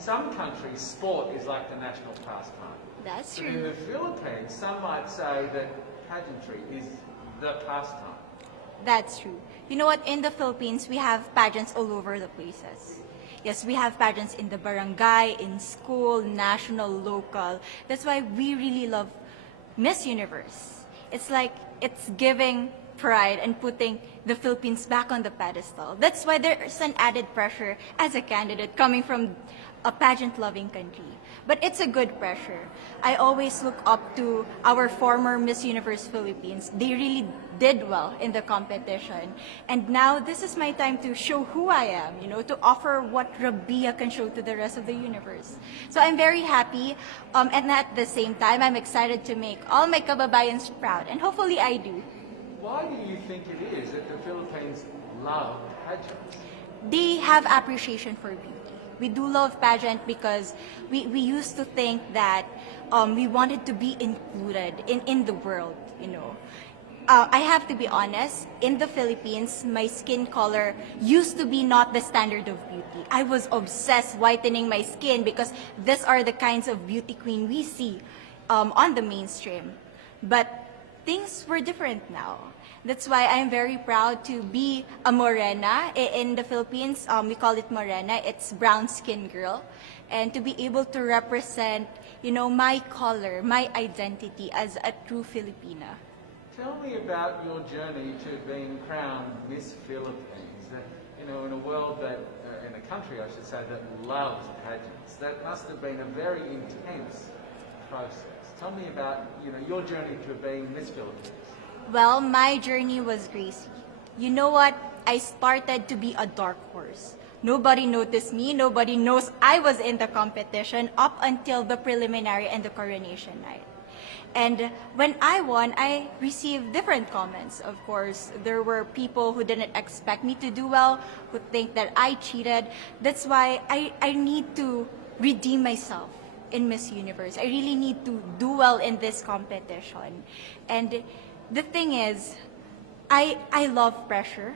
some countries, sport is like the national pastime. That's But in true. the Philippines, some might say that pageantry is the pastime. That's true. You know what? In the Philippines, we have pageants all over the places. Yes, we have pageants in the barangay, in school, national, local. That's why we really love Miss Universe. It's like it's giving pride and putting the Philippines back on the pedestal. That's why there's an added pressure as a candidate coming from a pageant-loving country. But it's a good pressure. I always look up to our former Miss Universe Philippines. They really did well in the competition. And now this is my time to show who I am, to offer what Rabiya can show to the rest of the universe. So I'm very happy, and at the same time, I'm excited to make all my kababayans proud, and hopefully I do. Why do you think it is that the Philippines love pageants? They have appreciation for beauty. We do love pageant because we used to think that we wanted to be included in the world. I have to be honest, in the Philippines, my skin color used to be not the standard of beauty. I was obsessed whitening my skin because these are the kinds of beauty queen we see on the mainstream. But things were different now. That's why I'm very proud to be a morena. In the Philippines, we call it morena. It's brown skin girl. And to be able to represent, my color, my identity as a true Filipina. Tell me about your journey to being crowned Miss Philippines. In a world that, in a country I should say, that loves pageants. That must have been a very intense process. Tell me about, your journey to being Miss Philippines. Well, my journey was crazy. You know what? I started to be a dark horse. Nobody noticed me. Nobody knows I was in the competition up until the preliminary and the coronation night. And when I won, I received different comments. Of course, there were people who didn't expect me to do well, who think that I cheated. That's why I need to redeem myself in Miss Universe. I really need to do well in this competition. And the thing is, I love pressure.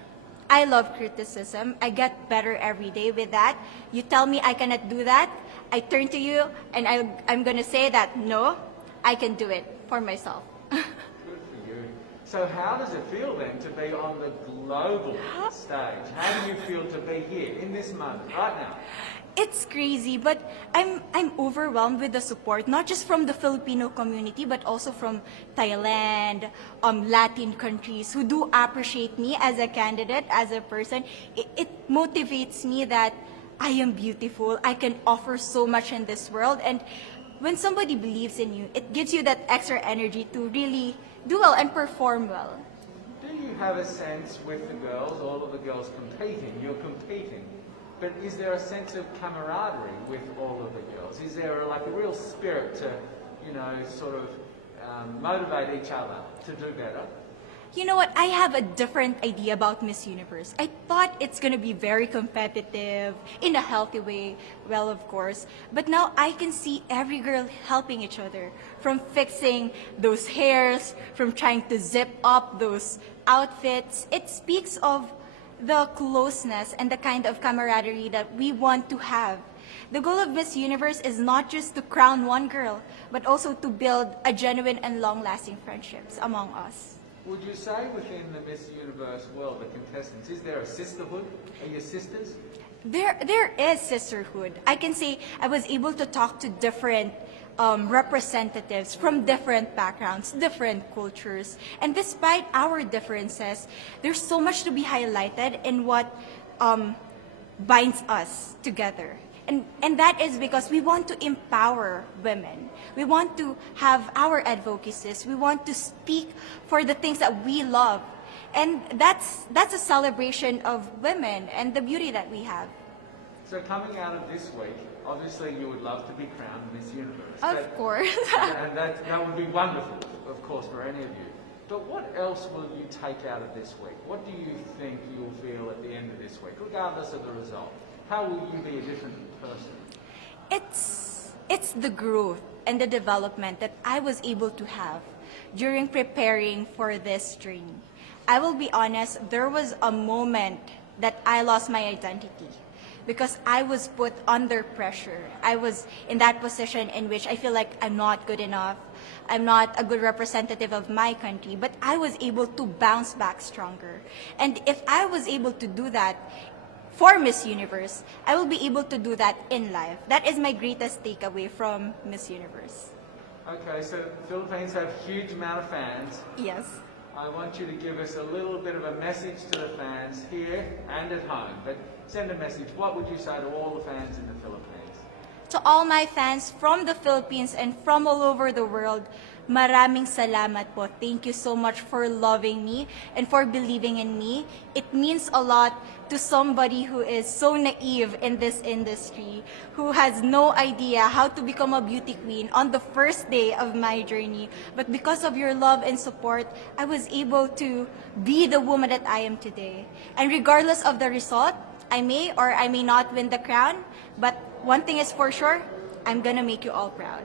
I love criticism. I get better every day with that. You tell me I cannot do that, I turn to you and I'm going to say that, no, I can do it for myself. Good for you. So how does it feel then to be on the global stage? How do you feel to be here in this moment, right now? It's crazy, but I'm overwhelmed with the support, not just from the Filipino community, but also from Thailand, Latin countries who do appreciate me as a candidate, as a person. It motivates me that I am beautiful, I can offer so much in this world, and when somebody believes in you, it gives you that extra energy to really do well and perform well. Do you have a sense with the girls, all of the girls competing, you're competing, but is there a sense of camaraderie with all of the girls? Is there a real spirit to, sort of motivate each other to do better? You know what? I have a different idea about Miss Universe. I thought it's going to be very competitive, in a healthy way, well, of course. But now I can see every girl helping each other, from fixing those hairs, from trying to zip up those outfits. It speaks of the closeness and the kind of camaraderie that we want to have. The goal of Miss Universe is not just to crown one girl, but also to build a genuine and long-lasting friendships among us. Would you say within the Miss Universe world, the contestants, is there a sisterhood? Are you sisters? There is sisterhood. I can say I was able to talk to different representatives from different backgrounds, different cultures. And despite our differences, there's so much to be highlighted in what binds us together. And that is because we want to empower women. We want to have our advocacies. We want to speak for the things that we love. And that's a celebration of women and the beauty that we have. So coming out of this week, obviously you would love to be crowned Miss Universe. Of course. And that would be wonderful, of course, for any of you. But what else will you take out of this week? What do you think you'll feel at the end of this week, regardless of the result? How will you be a different person? It's the growth and the development that I was able to have during preparing for this journey. I will be honest, there was a moment that I lost my identity. because I was put under pressure. I was in that position in which I feel like I'm not good enough. I'm not a good representative of my country, but I was able to bounce back stronger. And if I was able to do that for Miss Universe, I will be able to do that in life. That is my greatest takeaway from Miss Universe. Okay, so Philippines have huge amount of fans. Yes. I want you to give us a little bit of a message to the fans here and at home. But send a message. What would you say to all the fans in the Philippines? To all my fans from the Philippines and from all over the world, maraming salamat po. Thank you so much for loving me and for believing in me. It means a lot to somebody who is so naive in this industry, who has no idea how to become a beauty queen on the first day of my journey. But because of your love and support, I was able to be the woman that I am today. And regardless of the result, I may or I may not win the crown, but one thing is for sure, I'm gonna make you all proud.